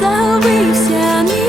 Забився мій